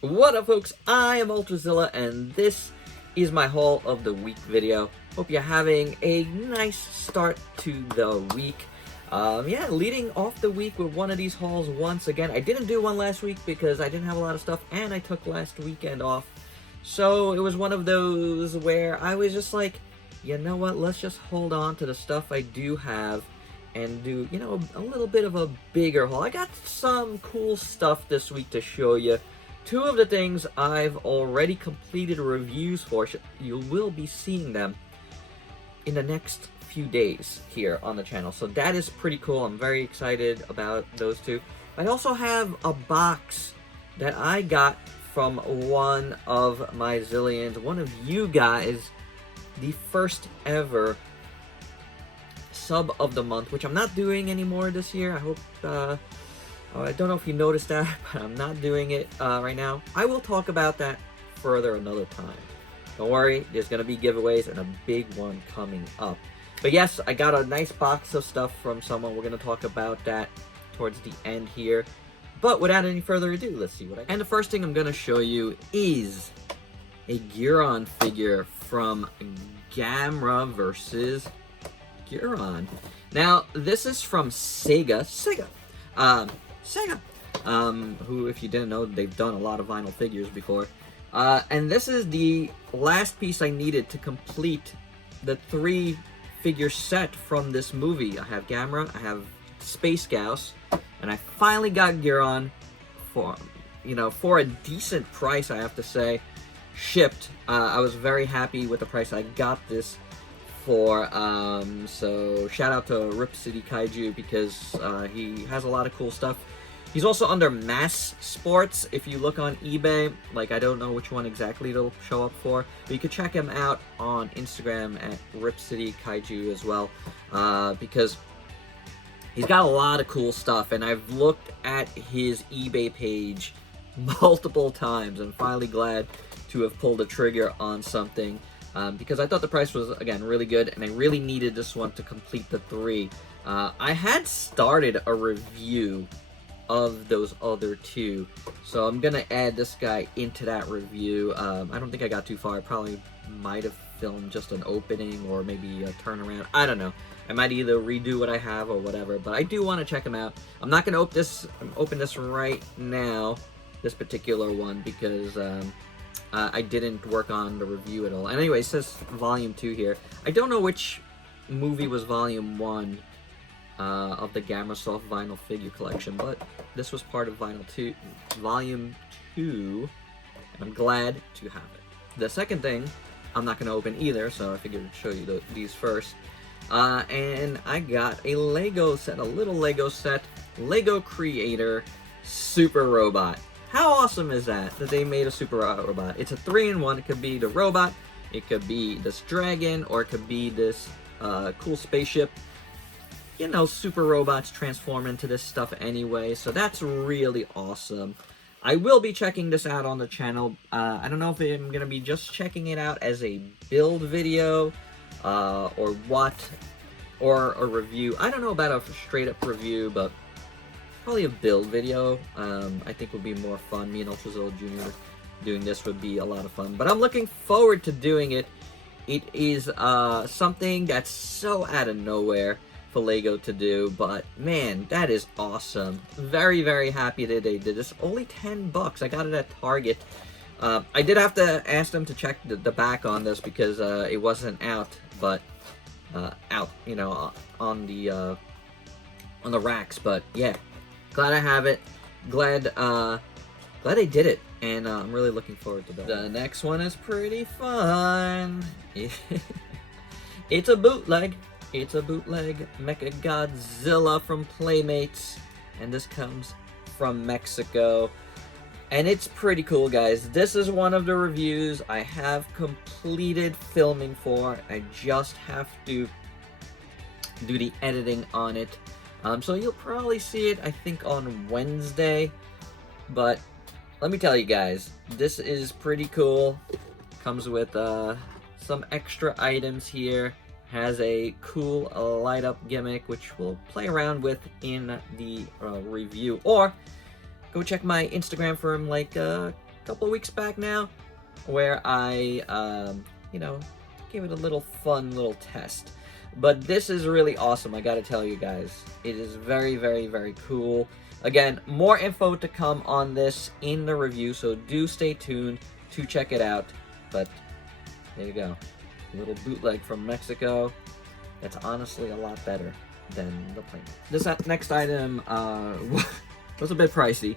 What up, folks? I am Ultrazilla, and this is my haul of the week video. Hope you're having a nice start to the week. Yeah, leading off the week with one of these hauls once again. I didn't do one last week because I didn't have a lot of stuff, and I took last weekend off. So it was one of those where I was just like, you know what, let's just hold on to the stuff I do have and do, you know, a little bit of a bigger haul. I got some cool stuff this week to show you. Two of the things I've already completed reviews for. You will be seeing them in the next few days here on the channel. So that is pretty cool. I'm very excited about those two. I also have a box that I got from one of my Zillions, one of you guys, the first ever sub of the month, which I'm not doing anymore this year. I hope, I don't know if you noticed that, but I'm not doing it right now. I will talk about that further another time. Don't worry, there's going to be giveaways and a big one coming up. But yes, I got a nice box of stuff from someone. We're going to talk about that towards the end here. But without any further ado, let's see what I got. And the first thing I'm going to show you is a Guiron figure from Gamera versus Guiron. Now, this is from Sega, who, if you didn't know, they've done a lot of vinyl figures before. And this is the last piece I needed to complete the 3-figure set from this movie. I have Gamera, I have Space Gauss, and I finally got Guiron for, you know, for a decent price, I have to say, shipped. I was very happy with the price I got this for. So shout out to Rip City Kaiju because he has a lot of cool stuff. He's also under Mass Sports. If you look on eBay, like, I don't know which one exactly it'll show up for, but you can check him out on Instagram at Rip City Kaiju as well, because he's got a lot of cool stuff, and I've looked at his eBay page multiple times. I'm finally glad to have pulled the trigger on something, because I thought the price was, again, really good, and I really needed this one to complete the 3. I had started a review of those other 2, so I'm gonna add this guy into that review. I don't think I got too far. I probably might have filmed just an opening or maybe a turnaround. I don't know. I might either redo what I have or whatever, but I do want to check them out. I'm not gonna open this right now, this particular one, because I didn't work on the review at all. And anyway, it says Volume 2 here. I don't know which movie was Volume 1 of the Gamera Soft Vinyl Figure Collection, but this was part of Volume 2, and I'm glad to have it. The second thing, I'm not going to open either, so I figured I'd show you these first. And I got a Lego set, a little Lego set, Lego Creator Super Robot. How awesome is that they made a Super Robot? It's a 3-in-1. It could be the robot, it could be this dragon, or it could be this cool spaceship. You know, super robots transform into this stuff anyway, so that's really awesome. I will be checking this out on the channel. I don't know if I'm going to be just checking it out as a build video, or what, or a review. I don't know about a straight-up review, but probably a build video, I think would be more fun. Me and Ultrazilla Jr. doing this would be a lot of fun, but I'm looking forward to doing it. It is something that's so out of nowhere for Lego to do, but man, that is awesome. Very, very happy that they did this. Only 10 bucks. I got it at Target. I did have to ask them to check the back on this because it wasn't out, but out, you know, on the racks. But yeah, glad I have it. Glad they did it, and I'm really looking forward to that. The next one is pretty fun. It's a bootleg. It's a Bootleg Mechagodzilla from Playmates, and this comes from Mexico, and it's pretty cool, guys. This is one of the reviews I have completed filming for. I just have to do the editing on it, so you'll probably see it, I think, on Wednesday, but let me tell you guys, this is pretty cool. Comes with some extra items here. Has a cool light up gimmick, which we'll play around with in the review, or go check my Instagram for like a couple of weeks back now, where I, you know, gave it a little fun little test. But this is really awesome, I gotta tell you guys. It is very, very, very cool. Again, more info to come on this in the review, so do stay tuned to check it out. But there you go. A little bootleg from Mexico. That's honestly a lot better than the Playmates. This next item was a bit pricey.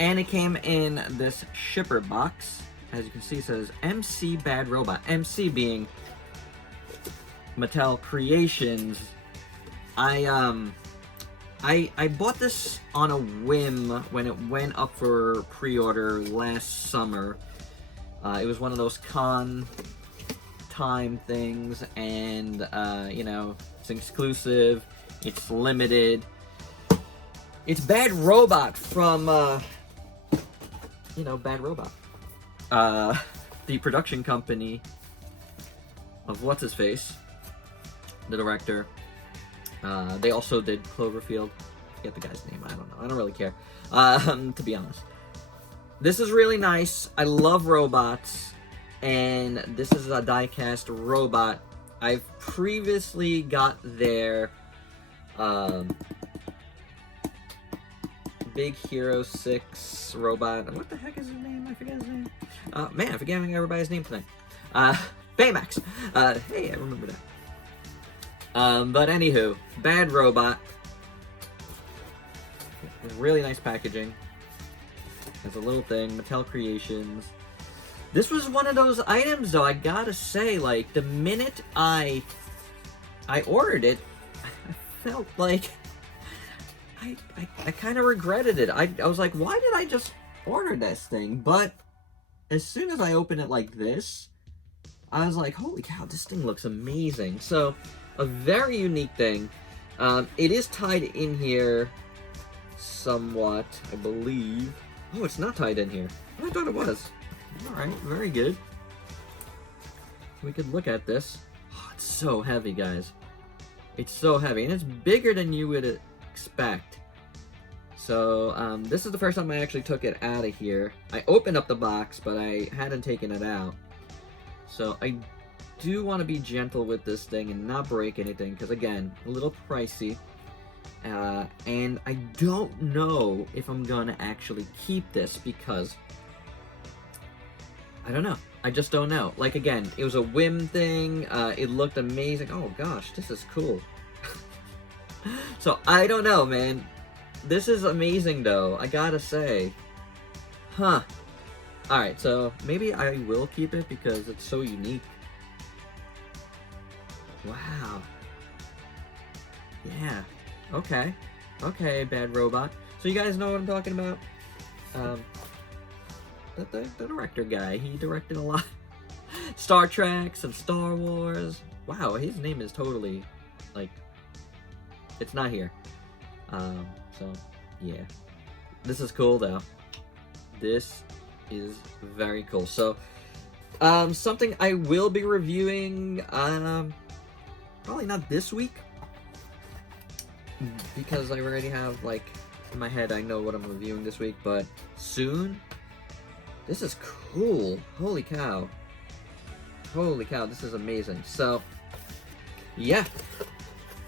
And it came in this shipper box. As you can see, it says MC Bad Robot. MC being Mattel Creations. I bought this on a whim when it went up for pre-order last summer. It was one of those con time things, and you know, it's exclusive, it's limited. It's Bad Robot from you know, Bad Robot, the production company of what's his face, the director. They also did Cloverfield. I forget the guy's name. I don't know. I don't really care, to be honest. This is really nice. I love robots, and this is a die-cast robot. I've previously got their Big Hero 6 robot. What the heck is his name? I forget his name. Man, I'm forgetting everybody's name tonight. Baymax. Hey, I remember that. But anywho, Bad Robot. Really nice packaging. There's a little thing, Mattel Creations. This was one of those items, though, I gotta say, like, the minute I ordered it, I felt like I kind of regretted it. I was like, why did I just order this thing? But as soon as I opened it like this, I was like, holy cow, this thing looks amazing. So, a very unique thing. It is tied in here somewhat, I believe. Oh, it's not tied in here. I thought it was. Alright, very good. We could look at this. Oh, it's so heavy, guys. It's so heavy, and it's bigger than you would expect. So, this is the first time I actually took it out of here. I opened up the box, but I hadn't taken it out. So, I do want to be gentle with this thing and not break anything, because again, a little pricey. And I don't know if I'm gonna actually keep this, because I don't know. I just don't know. Like, again, it was a whim thing. It looked amazing. Oh gosh, this is cool. So I don't know, man. This is amazing, though, I gotta say. Huh. Alright, so maybe I will keep it because it's so unique. Wow. Yeah. Okay. Okay, Bad Robot. So you guys know what I'm talking about? The director guy. He directed a lot. Star Trek, some Star Wars. Wow, his name is totally, like, it's not here. So, yeah. This is cool, though. This is very cool. So, something I will be reviewing, probably not this week, because I already have, like, in my head, I know what I'm reviewing this week, but soon. This is cool. Holy cow. Holy cow, this is amazing. So, yeah.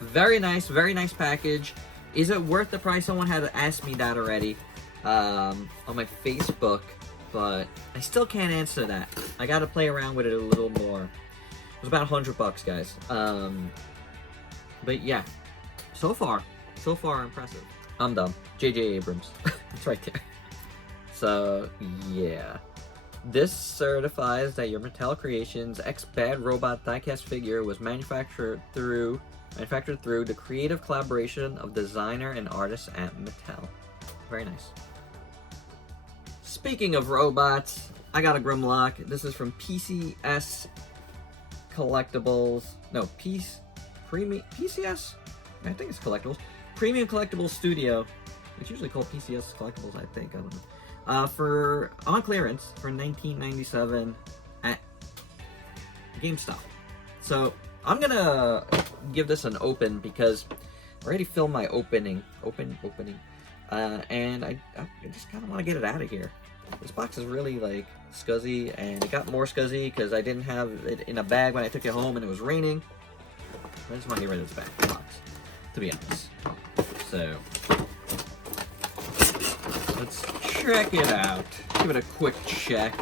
Very nice package. Is it worth the price? Someone had asked me that already on my Facebook, but I still can't answer that. I gotta play around with it a little more. It was about $100, guys. But yeah, so far impressive. I'm done. J.J. Abrams. It's right there. So, yeah. This certifies that your Mattel Creations X Bad Robot diecast figure was manufactured through the creative collaboration of designer and artists at Mattel. Very nice. Speaking of robots, I got a Grimlock. This is from PCS Collectibles. No, PCS? I think it's Collectibles. Premium Collectibles Studio. It's usually called PCS Collectibles, I think. I don't know. For on clearance for $19.97 at GameStop. So I'm gonna give this an open because I already filmed my opening, and I just kind of want to get it out of here. This box is really like scuzzy, and it got more scuzzy because I didn't have it in a bag when I took it home and it was raining. I just want to get rid of this box, to be honest. So let's check it out. Give it a quick check.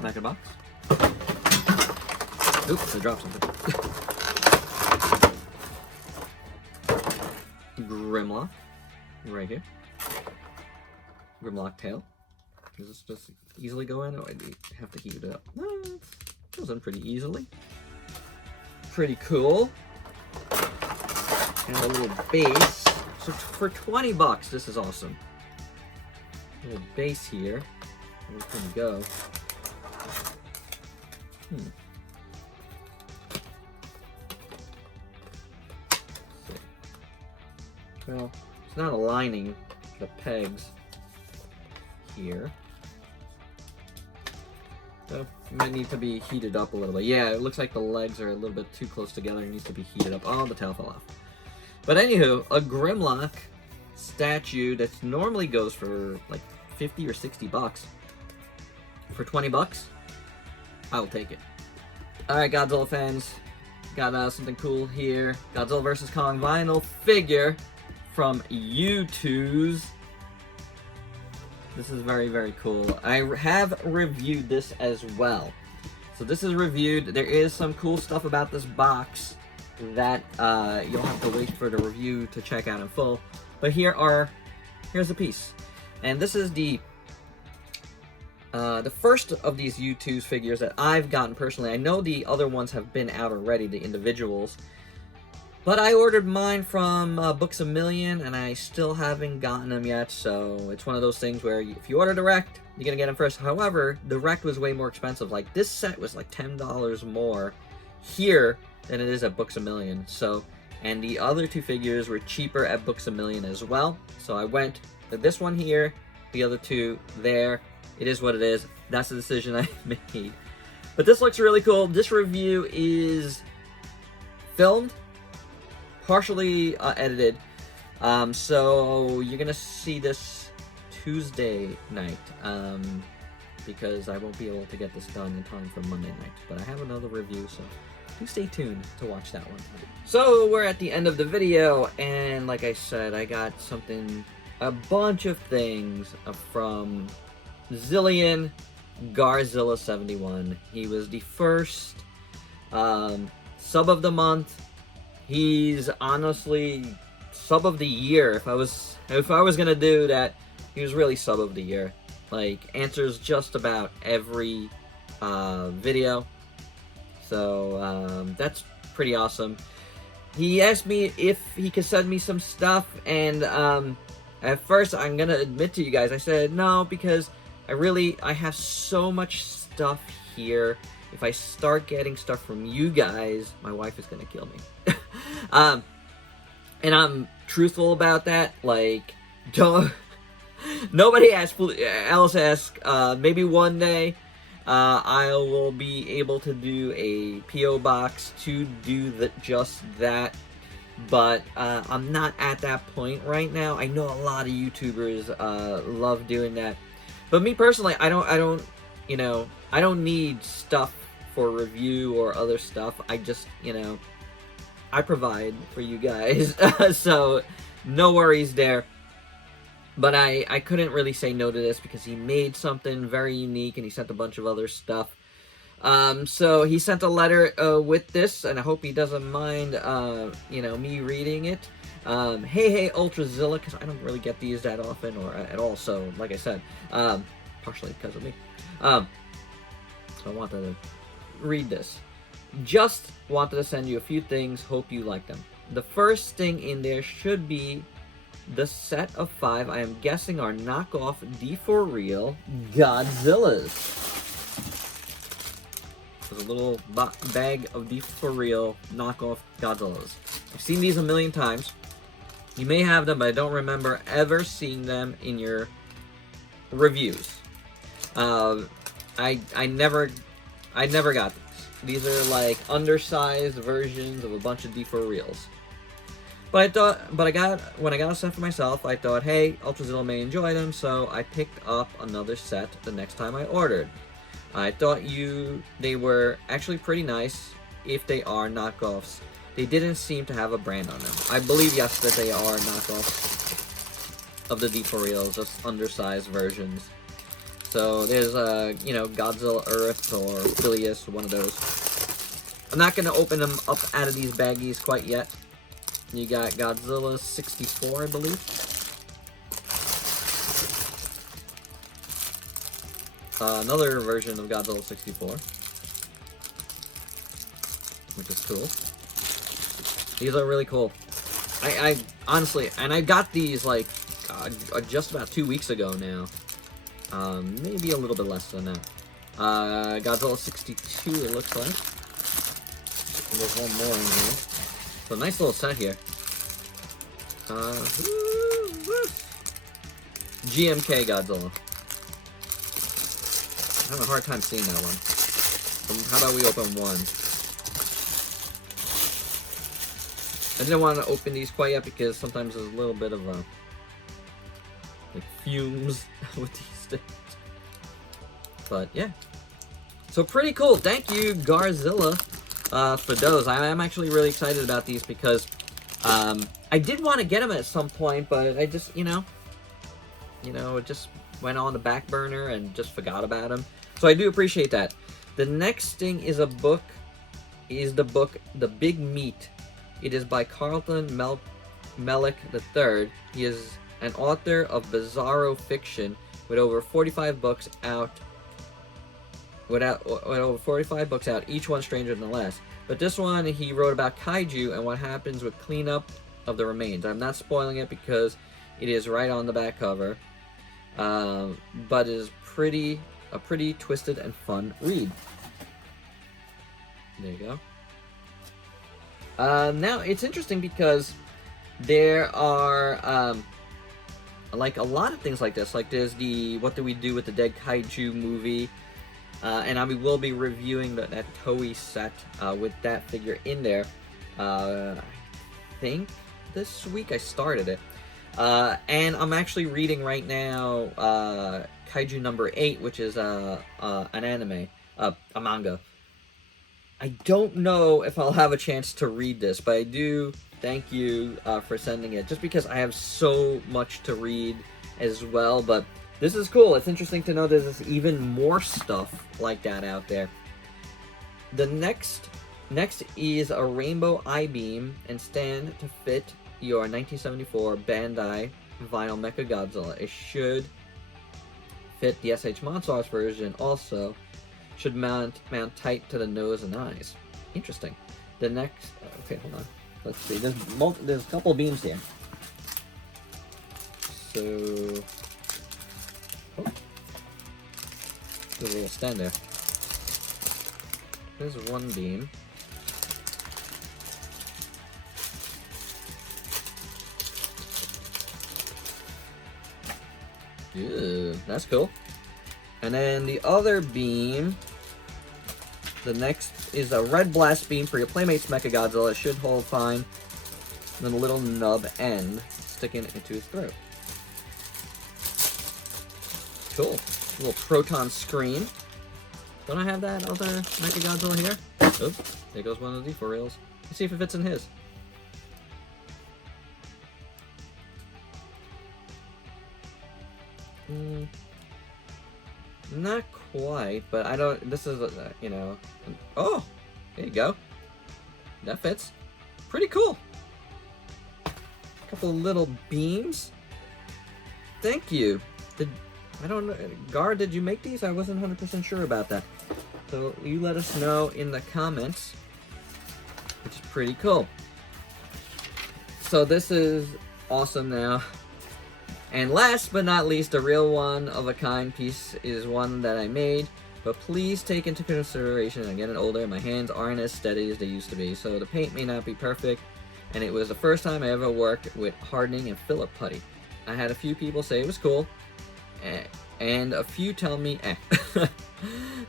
Back of the box. Oops, I dropped something. Grimlock, right here. Grimlock Tail. Does this just easily go in? Oh, I have to heat it up. No, it goes in pretty easily. Pretty cool. And a little base. So for 20 bucks, this is awesome. A little base here. Where can we go? Well, it's not aligning the pegs here. So it might need to be heated up a little bit. Yeah, it looks like the legs are a little bit too close together. It needs to be heated up. Oh, the tail fell off. But anywho, a Grimlock statue that normally goes for like 50 or 60 bucks. For 20 bucks, I'll take it. Alright, Godzilla fans, got something cool here. Godzilla vs. Kong vinyl figure from U2's. This is very, very cool. I have reviewed this as well. So this is reviewed. There is some cool stuff about this box that you'll have to wait for the review to check out in full. But here's the piece. And this is the first of these U2's figures that I've gotten personally. I know the other ones have been out already, the individuals. But I ordered mine from Books A Million, and I still haven't gotten them yet, so it's one of those things where if you order direct, you're going to get them first. However, direct was way more expensive. Like, this set was like $10 more here than it is at Books A Million. So, and the other two figures were cheaper at Books A Million as well. So I went with this one here, the other two there. It is what it is. That's the decision I made. But this looks really cool. This review is filmed, partially edited, so you're gonna see this Tuesday night, because I won't be able to get this done in time for Monday night, but I have another review, so do stay tuned to watch that one. So we're at the end of the video, and like I said, I got a bunch of things from Zillian Garzilla71. He was the first sub of the month. He's honestly sub of the year. If I was gonna do that, he was really sub of the year. Like, answers just about every video. So that's pretty awesome. He asked me if he could send me some stuff, and at first I'm gonna admit to you guys, I said no, because I have so much stuff here. If I start getting stuff from you guys, my wife is gonna kill me. And I'm truthful about that. Like, nobody else ask. Maybe one day I will be able to do a P.O. box to do just that. But I'm not at that point right now. I know a lot of YouTubers love doing that. But me personally, I don't need stuff for review or other stuff. I just, I provide for you guys. So no worries there. But I couldn't really say no to this because he made something very unique, and he sent a bunch of other stuff. So he sent a letter with this, and I hope he doesn't mind me reading it. Hey Ultrazilla, because I don't really get these that often or at all, so like I said, partially because of me. So I wanted to read this. Just wanted to send you a few things, hope you like them. The first thing in there should be the set of 5 I am guessing are knockoff D4 real Godzillas. There's a little bag of D4 real knockoff Godzillas. I've seen these a million times. You may have them, but I don't remember ever seeing them in your reviews. I never got these. These are like undersized versions of a bunch of D4 reels. when I got a set for myself, I thought, hey, Ultrazilla may enjoy them, so I picked up another set the next time I ordered. I thought they were actually pretty nice if they are knockoffs. They didn't seem to have a brand on them. I believe, yes, that they are knockoffs of the D4 just undersized versions. So there's, Godzilla Earth or Phileas, one of those. I'm not going to open them up out of these baggies quite yet. You got Godzilla 64, I believe. Another version of Godzilla 64. Which is cool. These are really cool. I honestly, and I got these like just about 2 weeks ago now. Maybe a little bit less than that. Godzilla 62, it looks like. There's one more in here. So nice little set here. GMK Godzilla. I'm having a hard time seeing that one. How about we open one? I didn't want to open these quite yet because sometimes there's a little bit of like fumes with these things. But yeah. So pretty cool. Thank you, Garzilla, for those. I am actually really excited about these because I did want to get them at some point, but I just, it just went on the back burner and just forgot about them. So I do appreciate that. The next thing is the book, The Big Meat. It is by Carlton Mellick III. He is an author of bizarro fiction with over 45 books out. With over 45 books out, each one stranger than the last. But this one, he wrote about kaiju and what happens with cleanup of the remains. I'm not spoiling it because it is right on the back cover. But it is a pretty twisted and fun read. There you go. Now, it's interesting because there are, like, a lot of things like this. Like, there's the What Do We Do with the Dead Kaiju movie. And I will be reviewing that Toei set with that figure in there. I think this week I started it. And I'm actually reading right now Kaiju number 8, which is an anime, a manga. I don't know if I'll have a chance to read this, but I do thank you for sending it, just because I have so much to read as well. But this is cool. It's interesting to know there's even more stuff like that out there. The next is a rainbow I-beam and stand to fit your 1974 Bandai vinyl Mechagodzilla. It should fit the SH Monstars version also. Should mount tight to the nose and eyes. Interesting. The next... Okay, hold on. Let's see. There's a couple beams here. So... Oh. There's a little stand there. There's one beam. Ew, that's cool. And then the other beam, the next is a red blast beam for your Playmates Mechagodzilla. It should hold fine. And then a little nub end sticking into his throat. Cool. A little proton screen. Don't I have that other Mechagodzilla here? Oh, there goes one of the D4 rails. Let's see if it fits in his. Not quite, but I don't... This is, Oh! There you go. That fits. Pretty cool. Couple of little beams. Thank you. I don't know... Gar, did you make these? I wasn't 100% sure about that. So, you let us know in the comments. Which is pretty cool. So, this is awesome now. And last but not least, a real one-of-a-kind piece is one that I made, but please take into consideration I'm getting older, my hands aren't as steady as they used to be, so the paint may not be perfect, and it was the first time I ever worked with hardening and fill-up putty. I had a few people say it was cool, and a few tell me eh.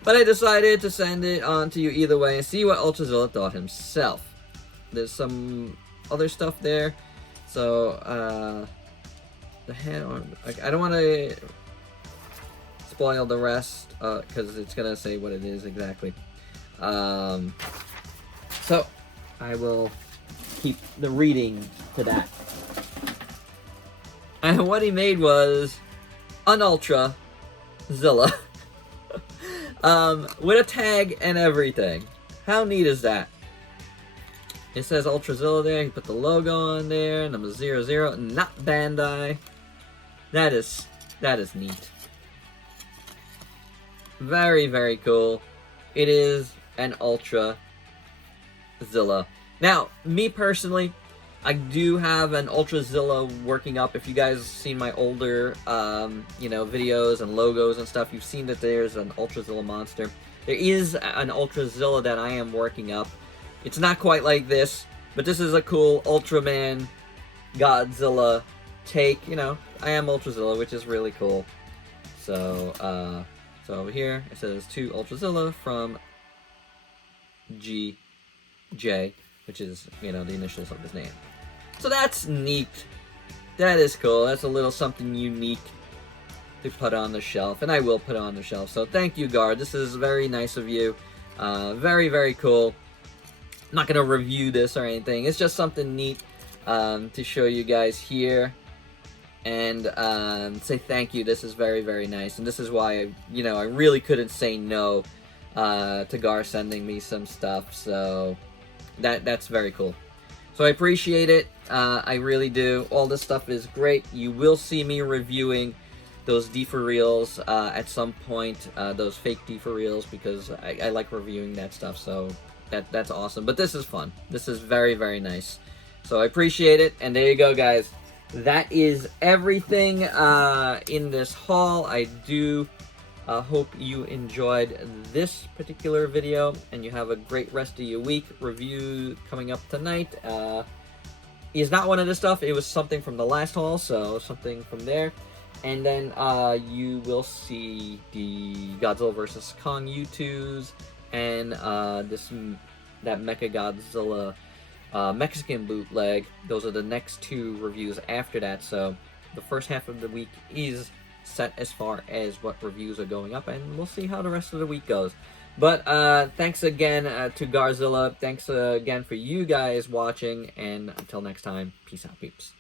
But I decided to send it on to you either way and see what Ultrazilla thought himself. There's some other stuff there. So, the head on... I don't want to spoil the rest, because it's going to say what it is exactly. So, I will keep the reading to that. And what he made was an Ultrazilla. With a tag and everything. How neat is that? It says Ultrazilla there. You put the logo on there. Number 00. Not Bandai. That is neat. Very, very cool. It is an Ultrazilla. Now, me personally, I do have an Ultrazilla working up. If you guys have seen my older, videos and logos and stuff, you've seen that there's an Ultrazilla monster. There is an Ultrazilla that I am working up. It's not quite like this, but this is a cool Ultraman Godzilla take. I am Ultrazilla, which is really cool. So over here, it says to Ultrazilla from GJ, which is, the initials of his name. So that's neat. That is cool. That's a little something unique to put on the shelf, and I will put it on the shelf. So thank you, Guard. This is very nice of you. Very, very cool. I'm not going to review this or anything. It's just something neat to show you guys here and say thank you. This is very, very nice, and this is why, I really couldn't say no to Gar sending me some stuff. So that's very cool. So I appreciate it. I really do. All this stuff is great. You will see me reviewing those D4Reels at some point, those fake D4Reels, because I like reviewing that stuff. So that's awesome. But this is fun. This is very, very nice. So I appreciate it. And there you go, guys. That is everything in this haul. I do hope you enjoyed this particular video, and you have a great rest of your week. Review coming up tonight is not one of the stuff. It was something from the last haul, so something from there. And then you will see the Godzilla vs. Kong U2s and that Mechagodzilla Mexican bootleg. Those are the next two reviews after that. So the first half of the week is set as far as what reviews are going up, and we'll see how the rest of the week goes. But thanks again to Garzilla. Thanks again for you guys watching, and until next time, peace out, peeps.